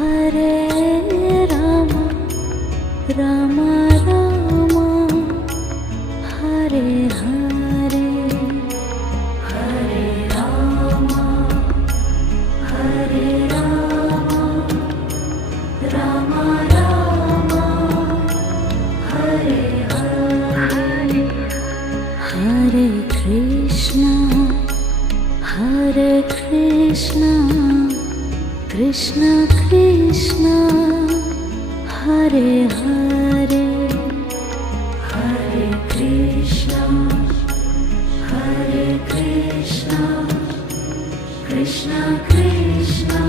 Hare Rama, Rama Rama, Hare Hare, Hare Rama, Hare Rama, Rama Rama, Hare Hare, Hare Krishna, Hare Krishna, Krishna Krishna, Hare Hare, Hare Krishna, Hare Krishna, Krishna Krishna,